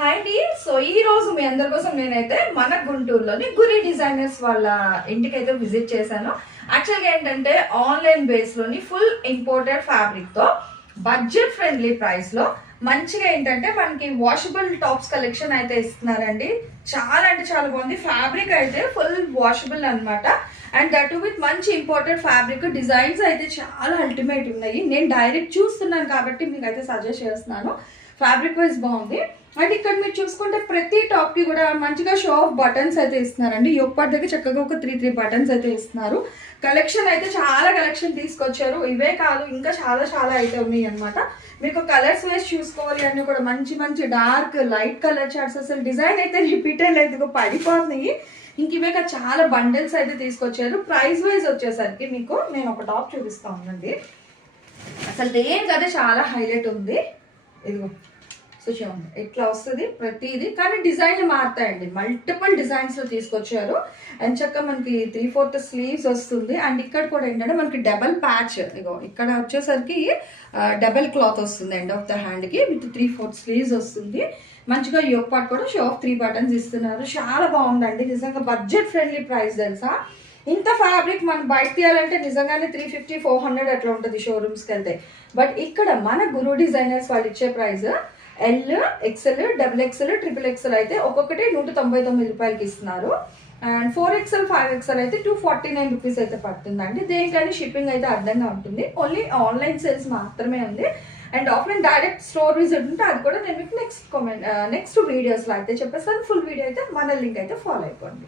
Hi అండి. So ఈ రోజు మీ అందరి కోసం నేనైతే మన గుంటూరులోని గురి డిజైనర్స్ వాళ్ళ ఇంటికి అయితే విజిట్ చేశాను. యాక్చువల్గా ఏంటంటే ఆన్లైన్ బేస్ లోని ఫుల్ ఇంపోర్టెడ్ ఫ్యాబ్రిక్ తో బడ్జెట్ ఫ్రెండ్లీ ప్రైస్ లో మంచిగా ఏంటంటే మనకి వాషబుల్ టాప్స్ కలెక్షన్ అయితే ఇస్తున్నారండి. చాలా అంటే చాలా బాగుంది. ఫ్యాబ్రిక్ అయితే ఫుల్ వాషబుల్ అన్నమాట. అండ్ దట్ విత్ మంచి ఇంపోర్టెడ్ ఫ్యాబ్రిక్, డిజైన్స్ అయితే చాలా అల్టిమేట్ ఉన్నాయి. నేను డైరెక్ట్ చూస్తున్నాను కాబట్టి మీకు అయితే సజెస్ట్ చేస్తున్నాను. ఫ్యాబ్రిక్ వైజ్ బాగుంది. అండ్ ఇక్కడ మీరు చూసుకుంటే ప్రతి టాప్ కి కూడా మంచిగా షో ఆఫ్ బటన్స్ అయితే ఇస్తున్నారండి. యోక్ పార్ట్ దగ్గర చక్కగా ఒక 3 బటన్స్ అయితే ఇస్తున్నారు. కలెక్షన్ అయితే చాలా కలెక్షన్ తీసుకొచ్చారు. ఇవే కాదు ఇంకా చాలా చాలా అయితే ఉన్నాయి అనమాట. మీకు కలర్స్ వైజ్ చూసుకోవాలి అన్నీ కూడా మంచి మంచి డార్క్ లైట్ కలర్ చార్ట్స్, అసలు డిజైన్ అయితే రిపీటెడ్ అయితే పడిపోతున్నాయి. ఇంక ఇవే చాలా బండిల్స్ అయితే తీసుకొచ్చారు. ప్రైస్ వైజ్ వచ్చేసరికి మీకు నేను ఒక టాప్ చూపిస్తా ఉందండి. అసలు దేనికి అదే చాలా హైలైట్ ఉంది. ఇదిగో సో చూడండి ఇట్లా వస్తుంది ప్రతిది, కానీ డిజైన్లు మారుతాయండి. మల్టిపుల్ డిజైన్స్ లో తీసుకొచ్చారు. అండ్ చక్కగా మనకి 3/4 స్లీవ్స్ వస్తుంది. అండ్ ఇక్కడ కూడా ఏంటంటే మనకి డబల్ ప్యాచ్, ఇగో ఇక్కడ వచ్చేసరికి డబల్ క్లాత్ వస్తుంది ఎండ్ ఆఫ్ ద హ్యాండ్ కి విత్ 3/4 స్లీవ్స్ వస్తుంది. మంచిగా యోక్ పార్ట్ కూడా షో ఆఫ్ 3 బటన్స్ ఇస్తున్నారు. చాలా బాగుందండి. నిజంగా బడ్జెట్ ఫ్రెండ్లీ ప్రైస్ తెలుసా. ఇంత ఫ్యాబ్రిక్ మనం బయట తీయాలంటే నిజంగానే 350-400 అట్లా ఉంటుంది షోరూమ్స్కి వెళ్తే. బట్ ఇక్కడ మన గురు డిజైనర్స్ వాళ్ళు ఇచ్చే price L, XL, XXL, XXL అయితే ఒక్కొక్కటి 199 రూపాయలకి ఇస్తున్నారు. అండ్ 4XL, 5XL అయితే 249 రూపీస్ అయితే పడుతుందండి. దేనికని షిప్పింగ్ అయితే అర్థంగా ఉంటుంది. ఓన్లీ ఆన్లైన్ సేల్స్ మాత్రమే ఉంది. And offline direct store visit ఉంటే అది కూడా నేను మీకు నెక్స్ట్ వీడియోస్లో అయితే చెప్పేస్తాను. ఫుల్ వీడియో అయితే మన లింక్ అయితే ఫాలో అయిపోండి.